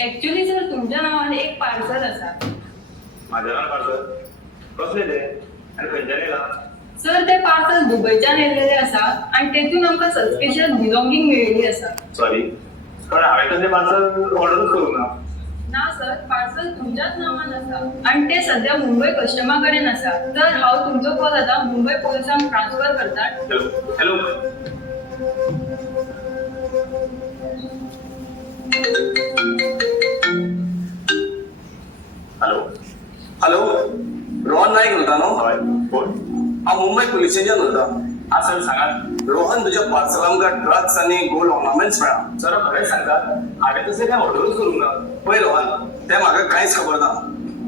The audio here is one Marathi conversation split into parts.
ऍक्च्युली सर तुमच्या नावाने एक पार्सल असा. माझ्या नावान पार्सल कसले ते आणि खंयच्यान येला? सर ते पार्सल दुबयच्यान येयलेले आसा आणि तेतून आमकां सस्पिशियस बिलॉंगिंग मेळिल्ली आसा. सॉरी पण हांवें तसलें पार्सल ऑर्डरच करूंक ना. ना सर, पार्सल तुमच्याच नावान आसा आणि ते सध्या मुंबय कस्टमा कडेन आसा. तर हांव तुमचो कॉल आतां मुंबय पोलिसांक ट्रान्सफर करता. Hello hello hello, Rohan Naik उलयता न्हू? हय कोण? हांव मुंबय पुलिसेंच्यान उलयतां. हा सर सांगात. रोहन, तुज्या पार्सलान आमकां ड्रग्स आनी गोल्ड ऑर्नामेंट्स मेळ्ळा. सर खरेंच सांगात हांवें तसलें काय ऑर्डरच करूंक ना. पळय रोहन, तें म्हाका कांयच खबर ना.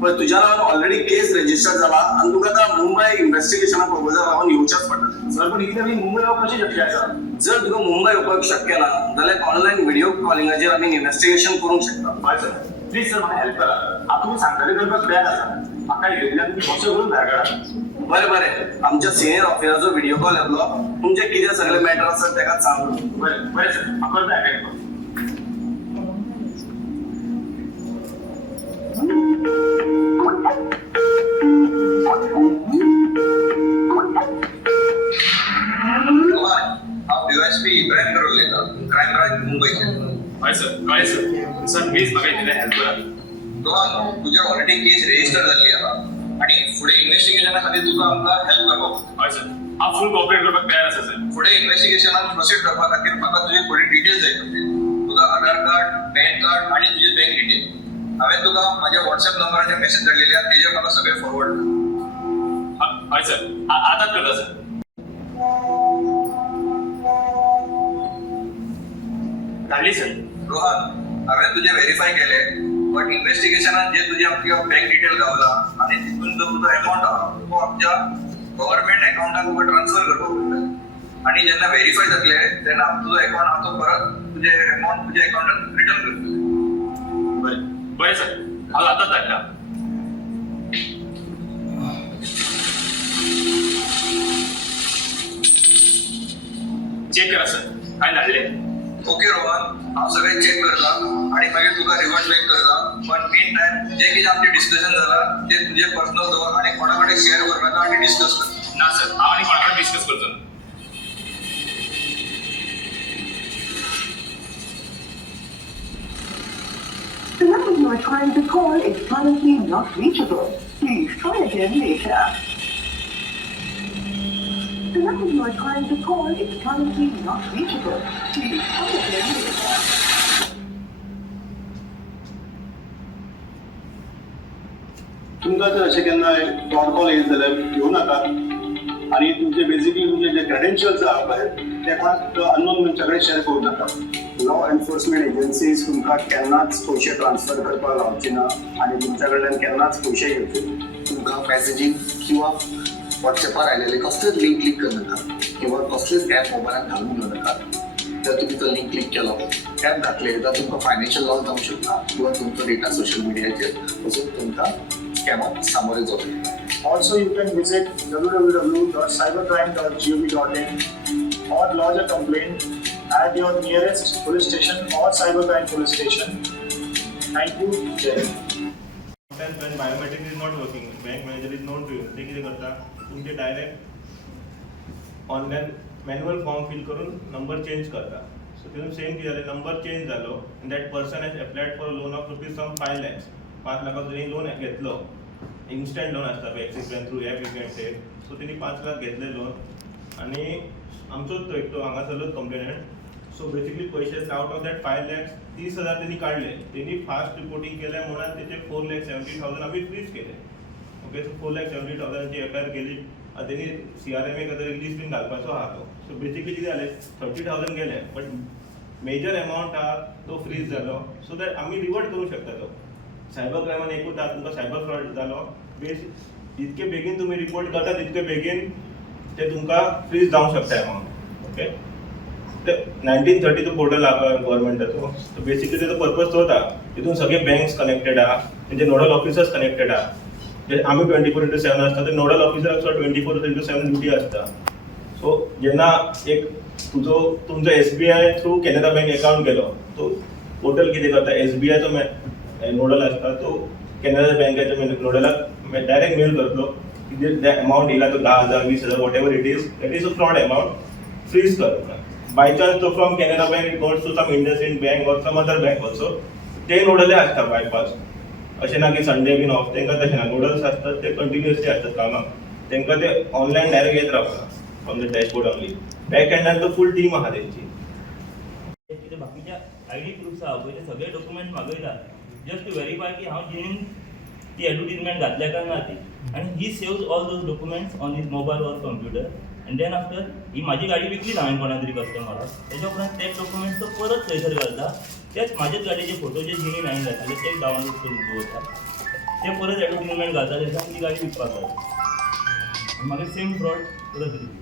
पण तुज्या नांवान ऑलरेडी केस रजिस्टर जाला आनी तुका आतां मुंबय इन्व्हेस्टिगेशना पर्पजाक लागून येवचेंच पडटलें. सर पण इतलें आमी मुंबय येवप कशें शक्य आसा? जर तुका मुंबय येवपाक शक्य ना जाल्यार ऑनलायन व्हिडिओ कॉलिंगाचेर आमी इन्व्हेस्टिगेशन करूंक शकता. हय सर, प्लीज सर म्हाका हेल्प करा. हांव तुमी सांगतलें करपाक तयार आसा. म्हाका हेतूंतल्यान तुमी मातशें करून भायर काडा. बरें बरें, आमच्या सिनियर ऑफिसराचो व्हिडिओ कॉल येतलो. तुमचे कितें सगळे मॅटर आसा तेका सांग. बरें बरें सर, हांव करता अटेंड करून. रोहन, हांव DYSP इब्राहिम करून उलयतां, क्रायम ब्रांच मुंबयचे. हय सर, कळ्ळें सर. सर प्लीज म्हाका इतलें हेल्प करा. रोहन, तुज्या ऑलरेडी केस रजिस्टर जाल्ली आसा आनी फुडें इन्व्हेस्टिगेशना खातीर तुका आमकां हेल्प करपाक. हय सर, हांव फुल कॉपरेट करपाक तयार आसा सर. फुडें इन्व्हेस्टिगेशनाक प्रोसीड करपा खातीर म्हाका तुजे थोडी डिटेल्स जाय पडटली. तुजो आधार कार्ड, पॅन कार्ड आनी तुजे बँक डिटेल. हांवें तुका म्हाज्या WhatsApp नंबराचेर मेसेज धाडलेली आसा, तेजेर म्हाका सगळें फॉरवर्ड कर. हय सर, आतांच करता सर. धाडली सर. रोहन, हांवें तुजें व्हेरीफाय केलें, बट इन्व्हेस्टिगेशनात जे तुजे आमच्या बँक डिटेल गावला आनी तितून जो तुजो अमाउंट आहा तो आमच्या गव्हर्नमेंट अकाउंटाक तुका ट्रान्सफर करपाक पडटलें. आनी जेन्ना व्हेरीफाय जातलें तेन्ना तुजो अकाउंट आहा तो परत तुजे अमाउंट तुज्या अकाउंटाक रिटर्न करतले. बरें बरें सर, हांव आतांच धाडटा. चेक करा सर, हांवें धाडलें. ओके रोहन, हांव सगळें चेक करता आनी मागीर तुका रिवर्ट बॅक करता. पण मेन टायम जे कितें आमचें डिस्कशन जालां तें तुजें पर्सनल दवर आनी कोणा कडेन शेअर करनाका आनी डिस्कस कर. ना सर, हांव आनी कोणा कडेन डिस्कस करचो ना. The number you are trying to call is currently not reachable. Please try again later. The number you are trying to call is currently not reachable. Please try again later. तुमकां जर अशें केन्ना फ्रॉड कॉल येयत जाल्यार घेवं नाका. आनी तुमचे बेसिकली तुमचे जे क्रेडेन्शियल्स आहा पळय ते कोणाक अननोन मनशा कडेन शेअर करूं नाका. लॉ एन्फोर्समेंट एजन्सीज तुमकां केन्नाच पयशे ट्रान्सफर करपाक लावची ना आनी तुमच्या कडल्यान केन्नाच पयशे घेवचे. तुमकां मॅसेजींग किंवा व्हॉट्सॅपार आयलेले कसलेच लिंक क्लिक करनाका किंवा कसलेच ॲप मोबायलात घालून घेऊ नका. जर तुम्ही तो लिंक क्लिक केलो ॲप घातले तर तुमकां फायनान्शियल लॉस जावंक शकता किंवा तुमचो डेटा सोशल मिडियाचेर वचून तुमकां स्कॅमाक सामोरे जावंक शकता. Also, you can visit www.cybercrime.gov.in or lodge a complaint at your nearest police station or cybercrime police station. Thank you. Jai. Sometimes when biometric is not working, bank manager is known to you. ते कितें करता तुमचे direct online manual form fill करून नंबर चेंज करता. सो तितून सेम कितें जालें, नंबर चेंज जालो and that person has applied for loan of ₹5 lakhs. 5 लाखाचो तेणी लोन घेतलो. इन्स्टंट लोन आसता Axis bank through app you can take. So तेणी 5 लाख घेतले लोन आनी आमचोच तो एकटो हांगासरलोच कंप्लेनंट. सो बेसिकली पयशे आउट ऑफ दॅट 5 lakhs 30,000 तेणी काडले. तेणी फास्ट रिपोर्टिंग केलें म्हणून तेचे 4,70,000 आमी फ्रीज केले. ओके, सो 4,70,000 एफआयआर केली. तेणी CRMA खातीर रिलीज बीन घालपाचो आहा तो. सो बेसिकली कितें जालें 30,000 गेले बट मेजर अमावंट आहा तो फ्रीज जालो. सो दॅट आमी रिवर्ट करूंक शकता तो. सायबर क्रायमान एकूच आहा तुमकां सायबर फ्रॉड जालो जितके बेगीन तुम्ही रिपोर्ट करता तितके बेगीन ते तुमकां फ्रीज जावंक शकता अमावंट. ओके, ते 1930 तो पोर्टल आहा गव्हर्मेंटाचो. सो बेसिकली तेजो पर्पज तोच आहा. तितून सगळे बँक्स कनेक्टेड आहा, तेंचे नोडल ऑफिसर्स कनेक्टेड आहा. जे आमी 24/7 आसता ते नोडल ऑफिसराक सुद्दां 24/7 ड्युटी आसता. सो जेन्ना एक तुमचो SBI through Canara bank account गेलो तो पोर्टल कितें करता, SBIचो नोडल आसता तो कॅनरा बँकेच्या नोडलाक डायरेक्ट मेल करतलो की अमाउंट येयला तो 10,000 20,000 whatever it is a fraud amount freeze करता. बाय चान्स तो from Canara bank it goes to some IndusInd bank और सम अदर बँक ऑल्सो, ते नोडले असता बायपास. अशें ना की संडे बीन ऑफ, तांकां तशें ना, नोडल्स आसतात ते कंटिन्युअसली असतात कामाक, तांकां ते ऑनलायन डायरेक्ट येत रावता from the dashboard only. Back another तो फूल टीम आहा तेंची. कितें बाकीच्या आयडी प्रूफ्स आहा पळय ते सगळे डॉक्युमेंट मागयता जस्ट टू व्हेरीफाय की हांव जेन्युइन ती एडवर्टिजमेंट घातल्या काय ना ती. आनी he saves all those documents on his mobile or computer. And then after he म्हाजी गाडी विकली हांवें कोणा तरी कस्टमराक, तेच्या उपरांत तेच डॉक्युमेंट्स तो परत थंयसर घालता, तेच म्हाजेच गाडयेचे फोटो जे जेन्युइन हांवें घातलेले ते डावनलोड करून दवरता, ते परत एडवर्टिजमेंट घालता, तेच्या ती गाडी विकपाक जाता. मागीर सेम फ्रॉड परत रिपीट.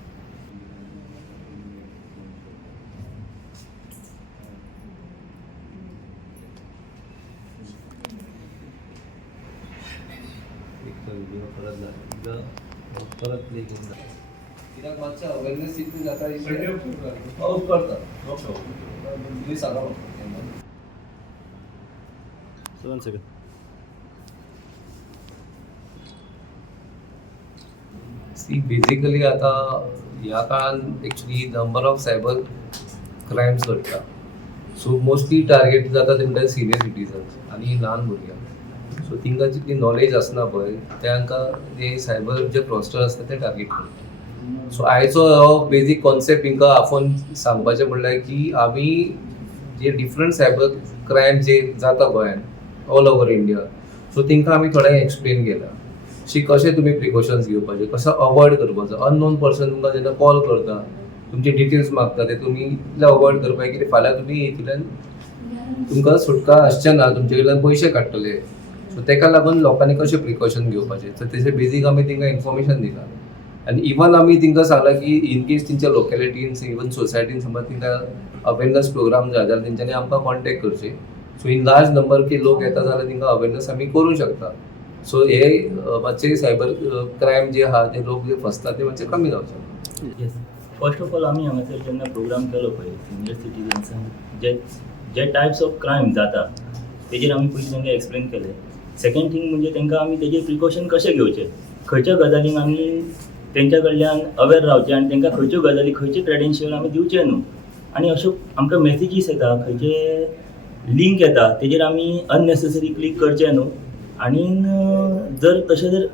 कित्याक मातशें अवेरनेस इतली जाता करता तुमी सांगा सी बेसिकली आता ह्या काळान actually number of cyber crimes घडटा, सो मोस्टली टार्गेट जाता ते म्हणल्यार सिनियर सिटीजन्स आनी ल्हान भुरग्यांक. सो तिंका जितली नॉलेज आसना पळय तांकां जे सायबर जे फ्रॉस्टर आसता ते टार्गेट करता. सो आयचो हो बेजीक कॉन्सेप्ट हिंकां आफोन सांगपाचें म्हणल्यार की आमी जे डिफरंट सायबर क्रायम जे जाता गोंयान ऑल ओवर इंडिया, सो तिंकां आमी थोडें एक्सप्लेन केलां कशें तुमी प्रिकॉशन्स घेवपाचे, कसो अवॉयड करपाचो. अननोन पर्सन तुमकां जेन्ना कॉल करता तुमचे डिटेल्स मागता ते तुमी इतले अवॉयड करपाक, कितें फाल्यां तुमी हेतूंतल्यान तुमकां सुटका आसचें ना, तुमचे कडल्यान पयशे काडटले. सो ताका लागून लोकांनी कशें प्रिकॉशन घेवपाचें, सो तेजे बेजीक आमी तांकां इन्फॉर्मेशन दिलां. आनी इवन आमी तांकां सांगलां की इन केस तेंच्या लोकेलिटीन इवन सोसायटीन समज तांकां अवेरनेस प्रोग्राम जाय जाल्यार तेंच्यांनी आमकां कॉन्टेक्ट करचें. सो इन लार्ज नंबर की लोक येता जाल्यार तांकां अवेरनेस आमी करूंक शकता. सो हे मातशे सायबर क्रायम जे आहा ते लोक जे फसता ते मातशे कमी जावचे. येस, फर्स्ट ऑफ ऑल आमी हांगासर जेन्ना प्रोग्राम केलो पळय सिनियर सिटीजन्सांक जे टायप्स ऑफ क्रायम जाता तेजेर आमी पयलीं तांकां एक्सप्लेन केलें. सेकंड थिंग म्हणजे तांकां आमी तेजेर प्रिकॉशन कशें घेवचें, खंयच्या गजालींक आमी तेंच्या कडल्यान अवेर रावचें आनी तांकां खंयच्यो गजाली खंयचे क्रेडेन्शियल आमी दिवचे न्हू. आनी अश्यो आमकां मेसेजीस येता, खंयचे लिंक येता तेजेर आमी अननेसेसरी क्लिक करचे न्हू. आनी जर तशें जर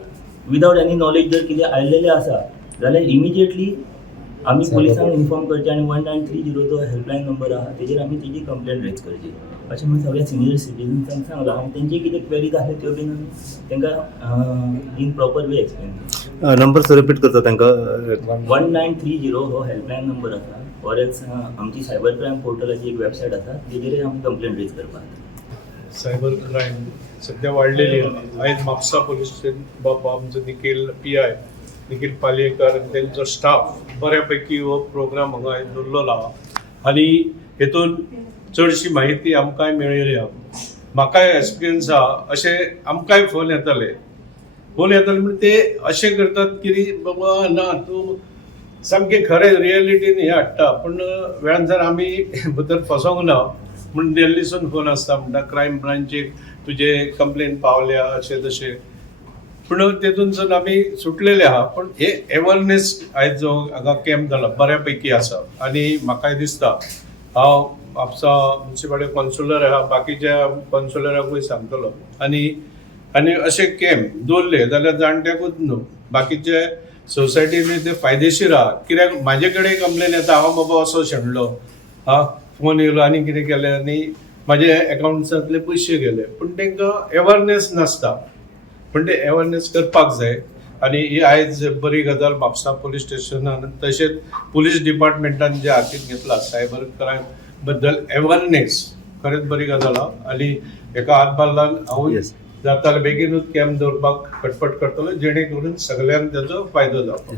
विदावट एनी नॉलेज जर कितें आयिल्लें आसा जाल्यार इमिजिएटली आमी पुलिसांक इन्फॉर्म करचें आनी 1930 जो हेल्पलायन नंबर आहा तेजेर आमी तेजी कंप्लेंट रेज करची. अशें म्हणून सगळ्या सिनियर सिटीजन्सांक सांगलां आनी तेंचे कितें क्वेरीज आसल्यो त्यो बीन तांकां इन प्रॉपर वे एक्सप्लेन केली. नंबर रिपीट करता तांकां 1930 हो हेल्पलायन नंबर आसा, ऑर एल्स आमची सायबर क्रायम पोर्टलाची एक वेबसायट आसा तेजेर आमी कंप्लेंट रेज करपाक. सायबर क्रायम सध्या वाडलेली आहे. आयज म्हापसा पुलीस स्टेशन बाबा आमचो निखील पालयेकर आनी तेंचो स्टाफ बऱ्यापैकी हो प्रोग्राम हांगा आयज दवरलेलो आहा आनी हेतून चडशी म्हायती आमकांय मेळिल्ली आहा. म्हाकाय एक्सपिरियन्स आहा, अशें आमकांय फोन येताले म्हणजे ते अशें करतात की बाबा ना तूं सामकें खरें रियलिटीन हें हाडटा, पूण वेळान जर आमी भितर फसोंक ना म्हूण दिल्लीसून फोन आसता म्हणटा क्रायम ब्रांचीक तुजे कंप्लेन पावल्या अशें तशें. पूण तेतूनसून आमी सुटलेले आहा. पूण हे अवेरनेस आयज जो हांगा कॅम्प जाला बऱ्यापैकी आसा आनी म्हाकाय दिसता हांव म्हापसा म्युनिसिपालिटी कॉन्सुलर आहा बाकीच्या कॉन्सुलराकूय सांगतलो आनी अशे कॅम्प दवरले जाल्यार जाणट्याकूच न्हू बाकीचे सोसायटीनी ते फायदेशीर आहा. कित्याक म्हाजे कडेन कंप्लेन येता हांव बाबा असो शेणलो, फोन येयलो आनी कितें केलें आनी म्हाजे अकाउंट्सांतले पयशे गेले, पूण तांकां अवेरनेस नासता. पूण ते अवेरनेस करपाक जाय आनी ही आयज बरी गजाल म्हापसा पुलीस स्टेशनान तशेंच पुलीस डिपार्टमेंटान जे हातीन घेतला सायबर क्रायम बद्दल अवेरनेस खरेंच बरी गजाल आहा. आनी हेका हातभार लावन हांव जाता बेगीनूच कॅम्प दवरपाक खटपट करतलो जेणे करून सगळ्यांक तेजो फायदो जावपाक.